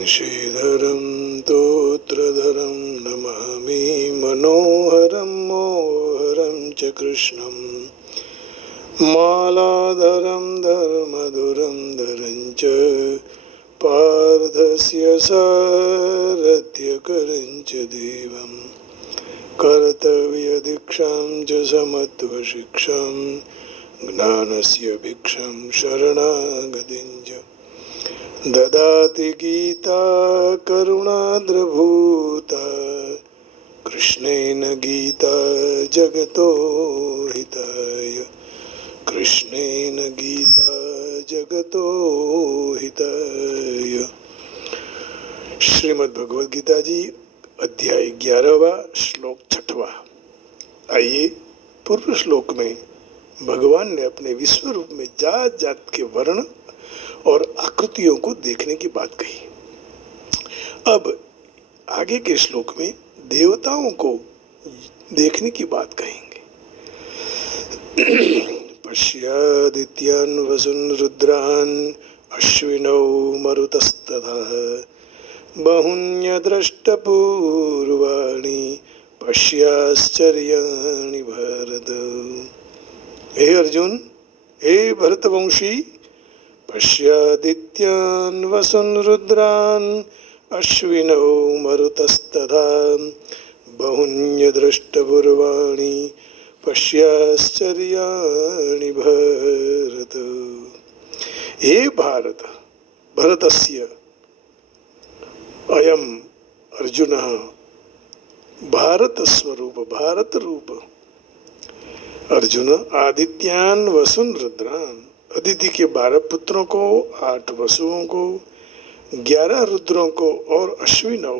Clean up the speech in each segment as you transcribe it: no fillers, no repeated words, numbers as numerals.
श्रीधरं तोत्रधरं नमामि मनोहरं मोहरं च कृष्णं मालाधरं धर्मधुरं धरं च पार्थस्य सारथ्यकरं च देवं कर्तव्यदीक्षां च समत्वशिक्षां ज्ञानस्य भिक्षां शरणागतिं च ददाति गीता करुणाद्रभूता कृष्णेन गीता जगतो हिताय कृष्णेन गीता जगतो हिताय। श्रीमद् भगवद गीता जी अध्याय 11वां श्लोक 6वां। आइए पूर्व श्लोक में भगवान ने अपने विश्व रूप में जात जात के वर्ण और आकृतियों को देखने की बात कही। अब आगे के श्लोक में देवताओं को देखने की बात कहेंगे। पश्यादित्यान् वसुन् रुद्रान् अश्विनौ मरुतस्तथा बहुन्यद्रष्टपूर्वाणि पश्याश्चर्याणि भारत। हे अर्जुन, हे भरतवंशी, पश्यादित्यान् वसुन् रुद्रान् अश्विनौ मरुतस्तथा बहुन्यद्रष्टपूर्वाणि पश्याश्चर्याणि भारत। हे भारत, भरतस्य अयम् अर्जुनः भारत स्वरूप भारत रूप अर्जुन आदित्यान् वसुन् रुद्रान्, अदिति के 12 पुत्रों को, 8 वसुओं को, 11 रुद्रों को और अश्विनौ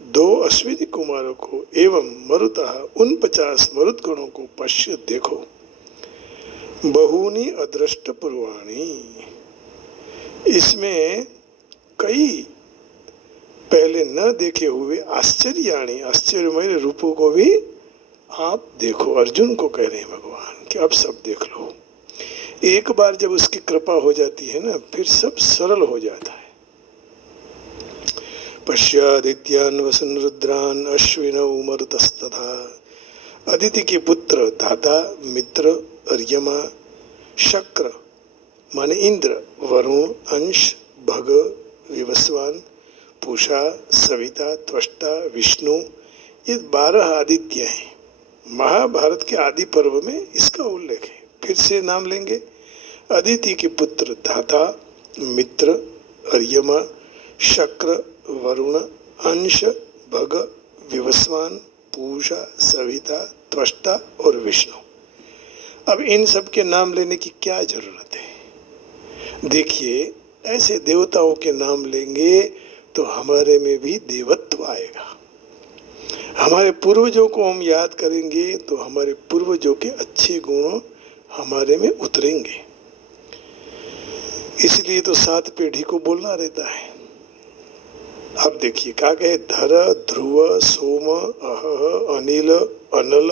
2 अश्विनी कुमारों को एवं मरुतः उन 50 मरुत गणों को पश्य देखो। बहुनी अदृष्ट पूर्वाणी, इसमें कई पहले न देखे हुए आश्चर्याणी आश्चर्यमय रूपों को भी आप देखो। अर्जुन को कह रहे हैं भगवान कि अब सब देख लो। एक बार जब उसकी कृपा हो जाती है ना, फिर सब सरल हो जाता है। पश्यादित्यान् वसुन् रुद्रान् अश्विनौ मरुतस्तथा, अदिति के पुत्र धाता, मित्र, अर्यमा, शक्र माने इंद्र, वरुण, अंश, भग, विवस्वान, पूषा, सविता, त्वष्टा, विष्णु, ये 12 आदित्य हैं। महाभारत के आदि पर्व में इसका उल्लेख है। फिर से नाम लेंगे। अदिति के पुत्र धाता, मित्र, अर्यमा, शक्र, वरुण, अंश, भग, विवस्वान, पूषा, सविता, त्वष्टा और विष्णु। अब इन सब के नाम लेने की क्या जरूरत है? देखिए, ऐसे देवताओं के नाम लेंगे तो हमारे में भी देवत्व आएगा। हमारे पूर्वजों को हम याद करेंगे तो हमारे पूर्वजों के अच्छे गुण हमारे में उतरेंगे। इसलिए तो 7 पीढ़ी को बोलना रहता है। अब देखिए क्या कहे, धर, ध्रुव, सोम, अह, अनिल, अनल,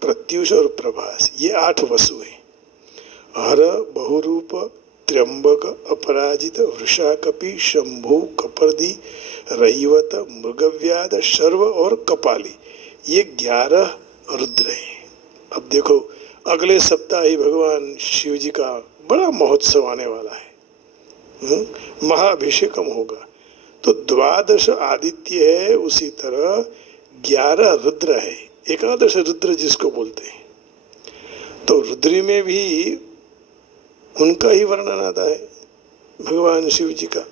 प्रत्युष और प्रभास, ये 8 वसु हैं। हर, बहुरूप, त्र्यंबक, अपराजित, वृषाकपि, शंभु, कपर्दी, रहिवत, मृगव्याध, शर्व और कपाली, ये 11 रुद्र हैं। अब देखो, अगले सप्ताह ही भगवान शिव जी का बड़ा महोत्सव आने वाला है। महाअभिषेकम होगा। तो 12 आदित्य है, उसी तरह 11 रुद्र है। एकादश रुद्र जिसको बोलते हैं। तो रुद्री में भी उनका ही वर्णन आता है भगवान शिव जी का।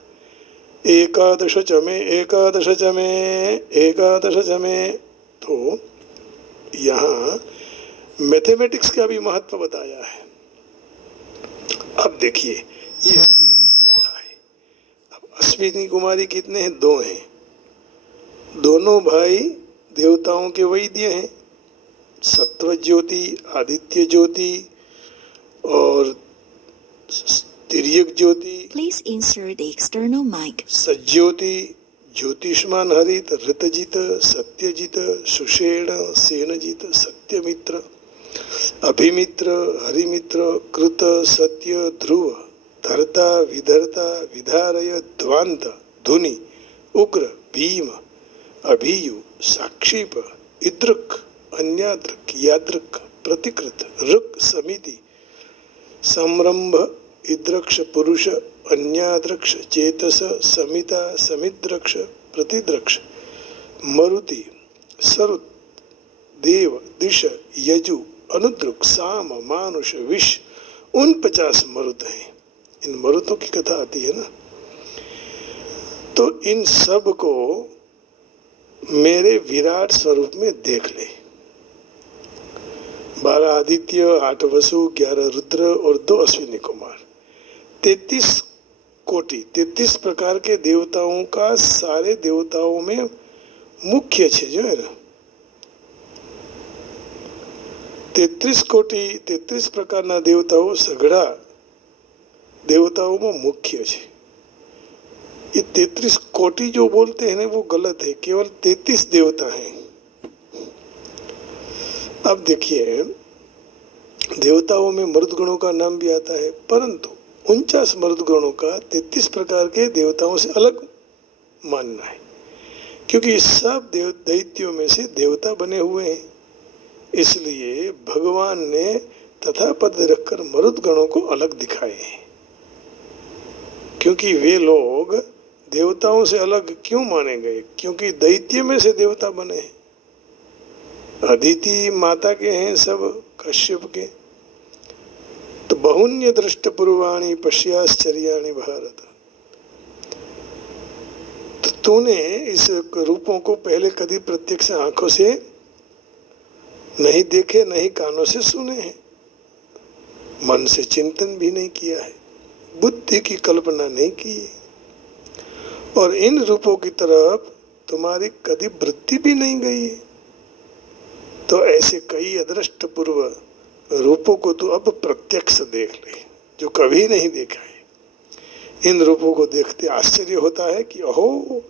एकादश चमे एकादश चमे एकादश चमे। तो यहाँ मैथमेटिक्स का भी महत्व बताया है। अब देखिए, ये है। अब अश्विनी कुमारी कितने हैं? 2 हैं। दोनों भाई देवताओं के वैद्य हैं। सत्व ज्योति, आदित्य ज्योति और तिर्यक ज्योति। Please insert the external mic. सज्योति, ज्योतिष्मान हरित, ऋतजित, सत्यजित, सुषेण, सेनजित, सत्यमित्र, अभिमित्र, हरिमित्र, कृत, सत्य, ध्रुव, धर्ता, विधर्ता, विधारय, ध्वांत, धुनि, उग्र, भीम, अभियु, साक्षीप, इद्रक, अन्याद्रक, याद्रक, प्रतिकृत, ऋक, समिति, संरंभ, इद्रक्ष, पुरुष, अन्याद्रक्ष, चेतस, समिता, समिद्रक्ष, प्रतिद्रक्ष, मरुति, सरुत, देव, दिश, यजु, अनुद्रुक, साम, मानुष, विष, 49 मरुत हैं। इन मरुतों की कथा आती है ना। तो इन सब को मेरे विराट स्वरूप में देख ले। 12 आदित्य, 8 वसु, 11 रुद्र और 2 अश्विनी कुमार, 33 कोटि, 33 प्रकार के देवताओं का सारे देवताओं में मुख्य छे जो है ना, 33 कोटि 33 प्रकारना देवताओं सगड़ा देवताओं में मुख्य छे। ये 33 कोटि जो बोलते हैं ना वो गलत है, केवल 33 देवता हैं। अब देखिए, देवताओं में मरुद गणों का नाम भी आता है, परंतु 49 मरुद गणों का 33 प्रकार के देवताओं से अलग मानना है, क्योंकि सब दैत्यों में से देवता बने हुए हैं। इसलिए भगवान ने तथा पद रखकर मरुद गणों को अलग दिखाए हैं, क्योंकि वे लोग देवताओं से अलग क्यों माने गए? क्योंकि दैत्य में से देवता बने हैं। अदिति माता के हैं सब, कश्यप के। तो बहुन्य दृष्ट पूर्वाणी पश्याश्चर्याणि भारत। तो तूने इस रूपों को पहले कभी प्रत्यक्ष आंखों से नहीं देखे, नहीं कानों से सुने हैं, मन से चिंतन भी नहीं किया है, बुद्धि की कल्पना नहीं की है, और इन रूपों की तरफ तुम्हारी कभी वृत्ति भी नहीं गई है। तो ऐसे कई अदृष्ट पूर्व रूपों को तू अब प्रत्यक्ष देख ले, जो कभी नहीं देखा है। इन रूपों को देखते आश्चर्य होता है कि ओहो,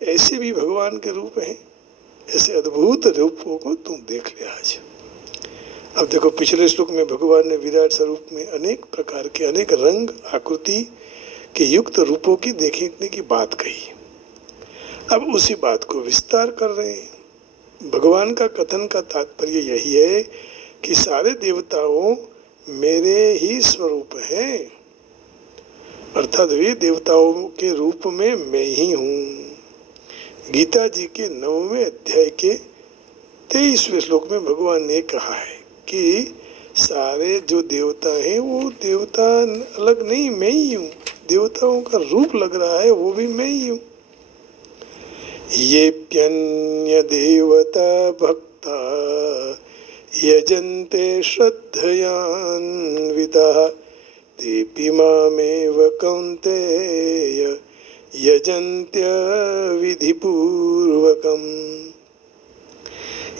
ऐसे भी भगवान के रूप हैं। ऐसे अद्भुत रूपों को तुम देख ले आज। अब देखो, पिछले श्लोक में भगवान ने विराट स्वरूप में अनेक प्रकार के, अनेक रंग आकृति के युक्त रूपों की देखने की बात कही। अब उसी बात को विस्तार कर रहे हैं। भगवान का कथन का तात्पर्य यही है कि सारे देवताओं मेरे ही स्वरूप हैं, अर्थात वे देवताओं के रूप में मैं ही हूँ। गीता जी के 9वें अध्याय के 23वें श्लोक में भगवान ने कहा है कि सारे जो देवता हैं वो देवता अलग नहीं, मैं ही हूँ। देवताओं का रूप लग रहा है वो भी मैं ही हूँ। ये प्यन्य देवता भक्ता यजन्ते श्रद्धयान्विताः तेऽपि मामेव कौन्तेय यजन्त्य विधिपूर्वकम्।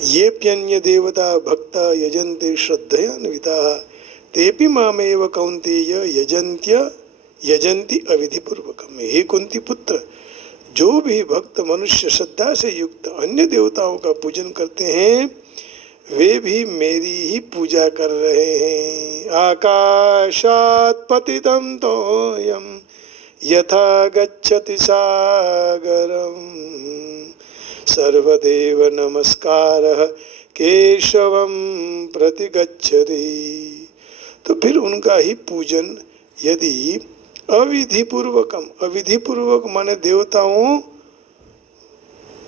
ये प्यन्य देवता भक्ता यजन्ते श्रद्धयान्विताः तेऽपि मामेव कौन्तेय यजन्ति अविधिपूर्वकम्। हे कुंती पुत्र, जो भी भक्त मनुष्य श्रद्धा से युक्त अन्य देवताओं का पूजन करते हैं वे भी मेरी ही पूजा कर रहे हैं। आकाशात् पतितं तोयं यथा गच्छति सागरम् सर्वदेव नमस्कारः केशवं प्रति गच्छति। तो फिर उनका ही पूजन यदि अविधिपूर्वकम, अविधिपूर्वक माने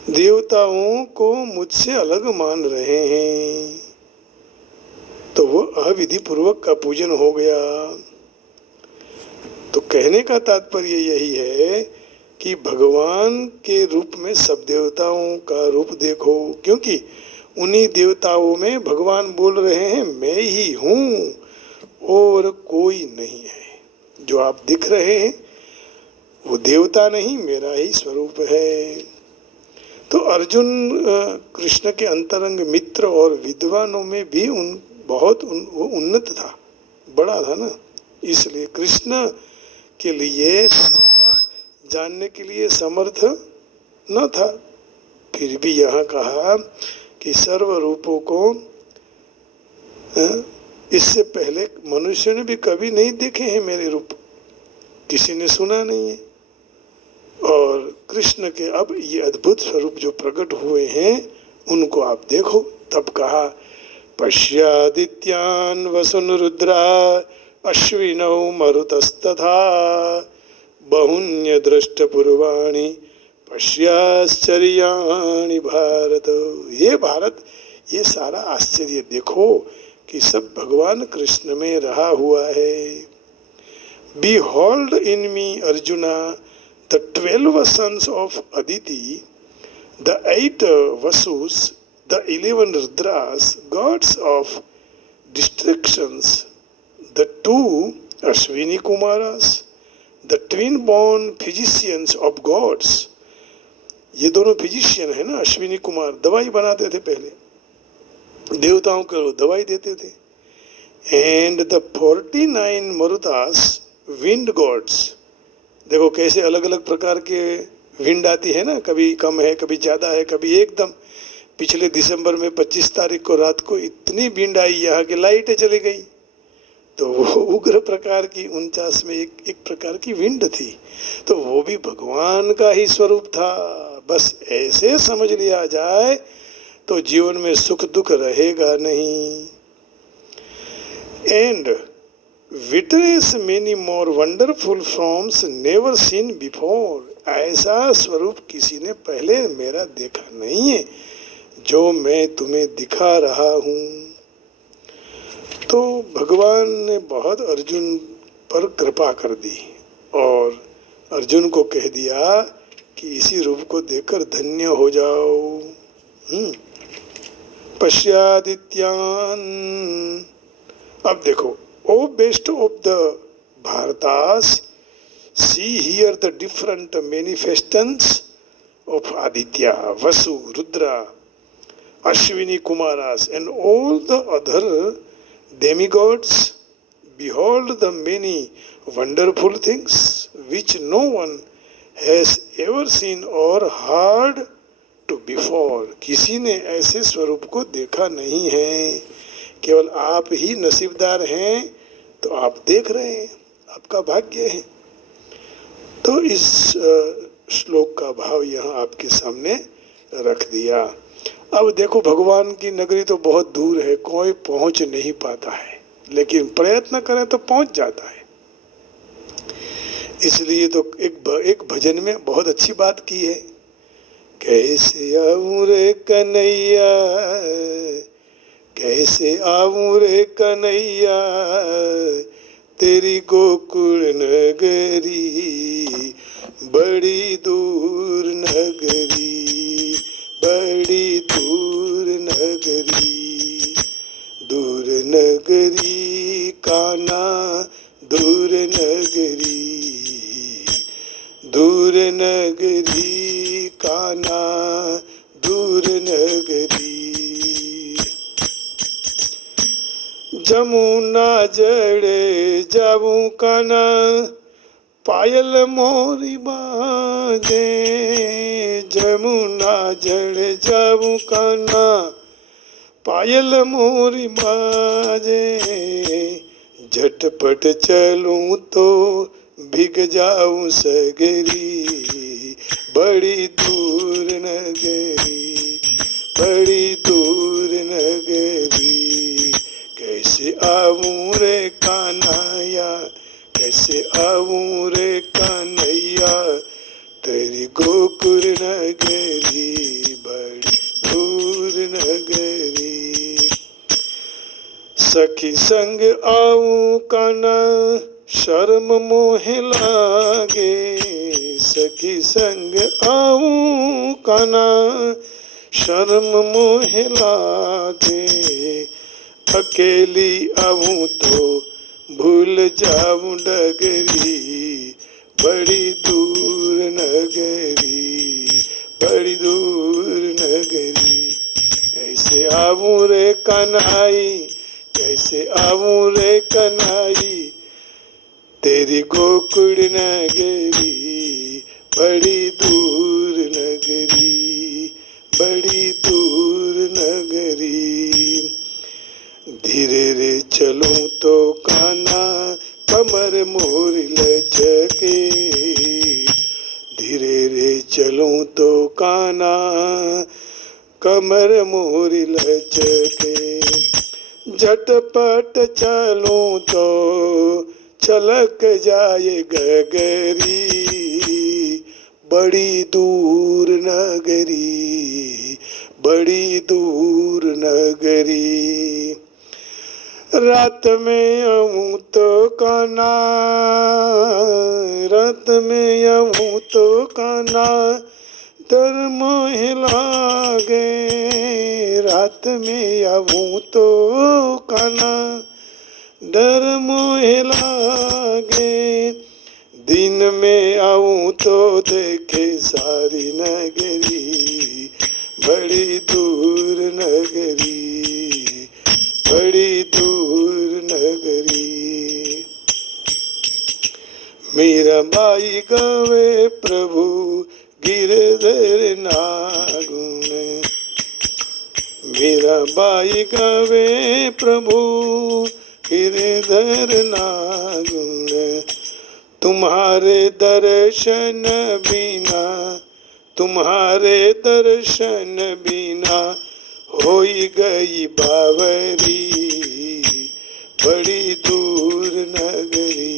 देवताओं को मुझसे अलग मान रहे हैं, तो वो अविधिपूर्वक का पूजन हो गया। तो कहने का तात्पर्य यही है कि भगवान के रूप में सब देवताओं का रूप देखो, क्योंकि उन्हीं देवताओं में भगवान बोल रहे हैं मैं ही हूँ और कोई नहीं है। जो आप दिख रहे हैं वो देवता नहीं, मेरा ही स्वरूप है। तो अर्जुन कृष्ण के अंतरंग मित्र और विद्वानों में भी बहुत उन्नत था, बड़ा था ना, इसलिए कृष्ण के लिए जानने के लिए समर्थ न था। फिर भी यहाँ कहा कि सर्व रूपों को इससे पहले मनुष्य ने भी कभी नहीं देखे हैं मेरे रूप, किसी ने सुना नहीं है। और कृष्ण के अब ये अद्भुत स्वरूप जो प्रकट हुए हैं उनको आप देखो। तब कहा पश्यादित्यान् वसुन् रुद्रा अश्विनौ मरुतस्तथा बहुन्यदृष्टपूर्वाणि पश्याश्चर्याणि भारत। ये भारत, ये सारा आश्चर्य देखो कि सब भगवान कृष्ण में रहा हुआ है। Behold in me, Arjuna, the 12 sons of Aditi, the 8 Vasus, the 11 Rudras, gods of destructions, the 2 Ashwini Kumaras, the twin-born physicians of gods. ये दोनों फिजिशियन है ना, अश्विनी कुमार, दवाई बनाते थे पहले, देवताओं को दवाई देते थे। And the 49 Marutas, wind gods. देखो कैसे अलग अलग प्रकार के विंड आती है ना, कभी कम है, कभी ज़्यादा है, कभी एकदम। पिछले दिसंबर में 25 तारीख को रात को इतनी विंड आई, यहाँ की लाइटें चली गई। तो वो उग्र प्रकार की 49 में एक प्रकार की विंड थी, तो वो भी भगवान का ही स्वरूप था। बस ऐसे समझ लिया जाए तो जीवन में सुख दुख रहेगा नहीं। And witness many more wonderful forms never seen before. ऐसा स्वरूप किसी ने पहले मेरा देखा नहीं है जो मैं तुम्हें दिखा रहा हूँ। तो भगवान ने बहुत अर्जुन पर कृपा कर दी और अर्जुन को कह दिया कि इसी रूप को देखकर धन्य हो जाओ। पश्यादित्यान। अब देखो, O best of the Bharatas, see here the different manifestations of Aditya, Vasu, Rudra, Ashwini Kumaras and all the other demigods. Behold the many wonderful things which no one has ever seen or heard to before. किसी ने ऐसे स्वरूप को देखा नहीं है, केवल आप ही नसीबदार हैं, तो आप देख रहे हैं, आपका भाग्य है। तो इस श्लोक का भाव यहाँ आपके सामने रख दिया। अब देखो, भगवान की नगरी तो बहुत दूर है, कोई पहुंच नहीं पाता है, लेकिन प्रयत्न करें तो पहुंच जाता है। इसलिए तो एक भजन में बहुत अच्छी बात की है, कैसे आऊं रे कन्हैया, कैसे आऊं रे कन्हैया, तेरी गोकुल नगरी बड़ी दूर नगरी, बड़ी दूर नगरी, दूर नगरी कान्हा, दूर नगरी, दूर नगरी कान्हा, दूर नगरी। जमुना जड़े जाऊं कान्हा, पायल मोरी बाजे, जमुना जड़ जाऊं कान्हा, पायल मोरी बाजे, झटपट चलूं तो भीग जाऊं सगरी, बड़ी दूर नगरी, बड़ी दूर नगरी, कैसे आऊं रे कान्हैया, कैसे आऊं रे कन्हैया, तेरी गोकुल नगरी बड़ी दूर नगरी। सखी संग आऊं कान्हा, शर्म मोहे लागे, सखी संग आऊं कान्हा, शर्म मोहे लागे, अकेली आऊं तो भूल जाऊं डगरी, बड़ी दूर नगरी, बड़ी दूर नगरी, कैसे आऊं रे कन्हाई, कैसे आऊं रे कन्हाई, तेरी गोकुल नगरी बड़ी दूर नगरी, बड़ी दूर नगरी। धीरे रे चलूं तो कान्हा, कमर मोरी लचके, धीरे चलूं तो काना कमर मोरी लचके, झटपट चलूं तो छलक जाए गगरी, बड़ी दूर नगरी, बड़ी दूर नगरी। रात में आऊं तो काना, रात में आऊं तो काना डर मोह लागे, रात में आऊं तो काना डर मोह लागे, दिन में आऊं तो देखे सारी नगरी, बड़ी दूर नगरी, बड़ी दूर नगरी। मीराबाई गावे प्रभु गिरधर नागुण, मीराबाई गावे प्रभु गिरधर नागुण, तुम्हारे दर्शन बिना, तुम्हारे दर्शन बिना होई गई बावरी, बड़ी दूर नगरी।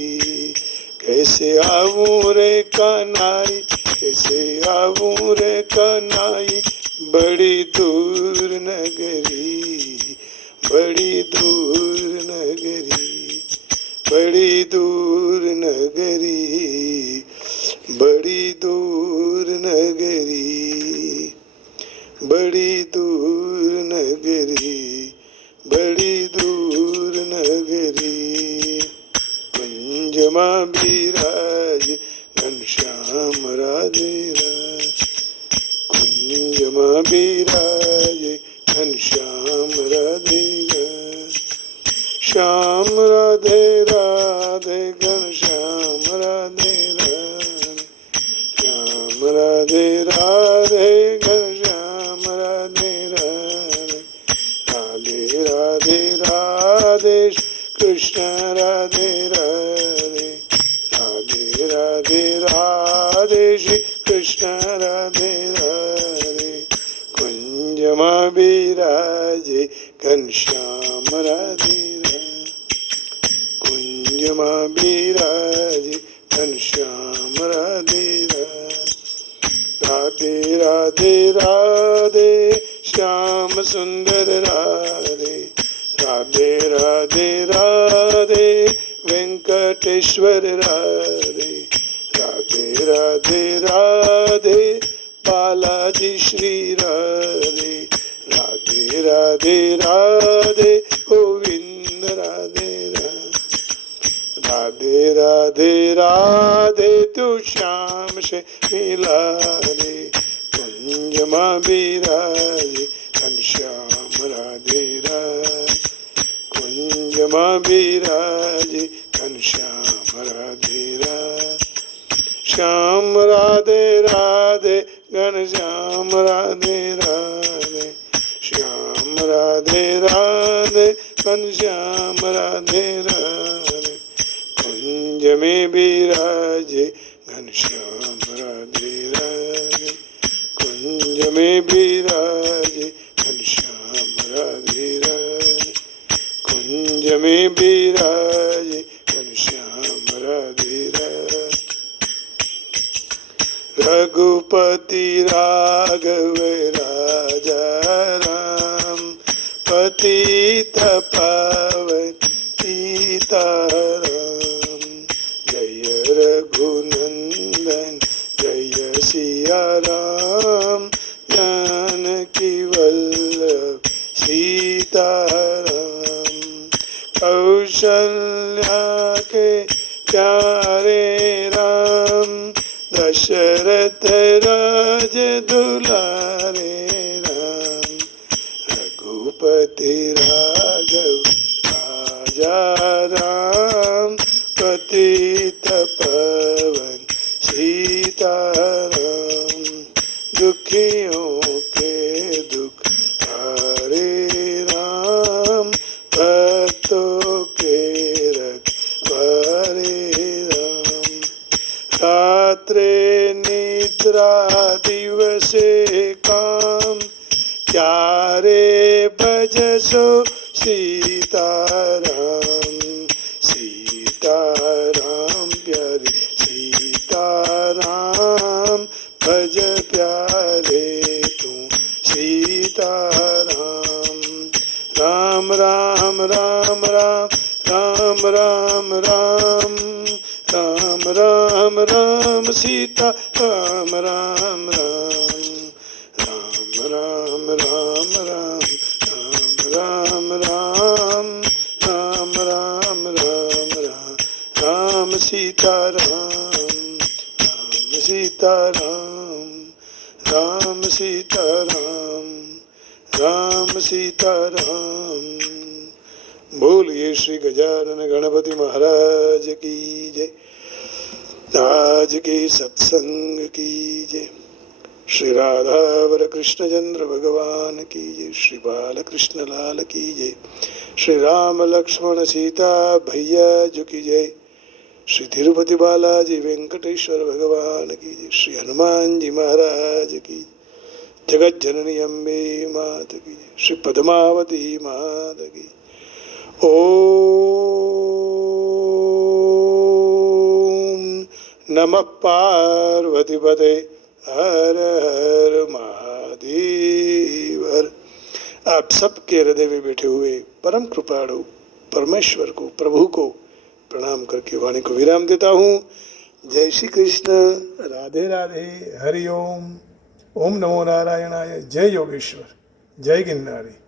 कैसे आऊं रे कनाई, कैसे आऊं रे कनाई, बड़ी दूर नगरी, बड़ी दूर नगरी, बड़ी दूर नगरी, बड़ी दूर नगरी, बड़ी दूर नगरी, बड़ी दूर नगरी। कुंजमा बिराज घनश्याम राधे राधे, कुंजमा बिराज घनश्याम राधे राधे, श्याम राधे राधे घनश्याम राधे राधे, श्याम राधे राधे घनश्याम राधे राधे, राधे राधे राधे कृष्ण राधे राधे, राधे राधे राधे श्री कृष्ण राधे राधे। कुंजमा बिराजे घनश्याम राधे राधे, कुंजमा बिराजे घनश्याम राधे राधे, राधे राधे राधे श्याम सुंदर राधे, राधे राधे राधे वेंकटेश्वर राधे, राधे राधे राधे बालाजी श्री राधे, राधे राधे राधे गोविंद राधे राधे, राधे राधे राधे तू श्याम से मिला रे, कुंजमा बिराजे घनश्याम राधे राधे, कुंजमा बिराजे घनश्याम राधे राधे, श्याम राधे राधे घनश्याम राधे राधे, श्याम राधे राधे घनश्याम राधे राधे, कुंज में बिराजे घनश्याम राधे राधे, कुंज में बिराजे घनश्याम राधे राधे, कुंज में बिराजे घनश्याम राधे राधे। रघुपति राघव राजा राम, पतित पावन सीताराम, जय रघुनंदन जय सिया राम, जानकी वल्लभ सीताराम, कौशल्या के प्यारे राम, दशरथ राज दुलारे राम, रघुपति राघव राजा राम, पतित पावन सीताराम, दुखियों के दुख हरे राम, भक्तों के रखवारे राम, रात्रे निद्रा काम, प्यारे भजसो सीताराम, सीताराम प्यारे सीताराम, भज प्यारे तू सीताराम। राम राम राम राम राम राम राम राम राम राम सीता राम राम राम राम राम राम राम राम राम राम राम राम राम राम सीता राम सीता राम राम सीता राम राम सीता राम। बोलिए श्री गजानन गणपति महाराज की जय। आज के सत्संग की जय। श्री राधावर कृष्ण चंद्र भगवान की जय। श्री बालकृष्ण लाल की जय। श्री राम लक्ष्मण सीता भैया जो की जय। श्री तिरुपति बालाजी वेंकटेश्वर भगवान की जय। श्री हनुमान जी महाराज की जगत जननी अम्बे मात की जय। श्री पद्मावती मात की। ओम नमः पार्वतीपते हर हर महादेव। आप सबके हृदय में बैठे हुए परम कृपाणु परमेश्वर को, प्रभु को प्रणाम करके वाणी को विराम देता हूँ। जय श्री कृष्ण, राधे राधे, हरि ओम। ओम नमो नारायणाय। जय योगेश्वर, जय गिरनारी।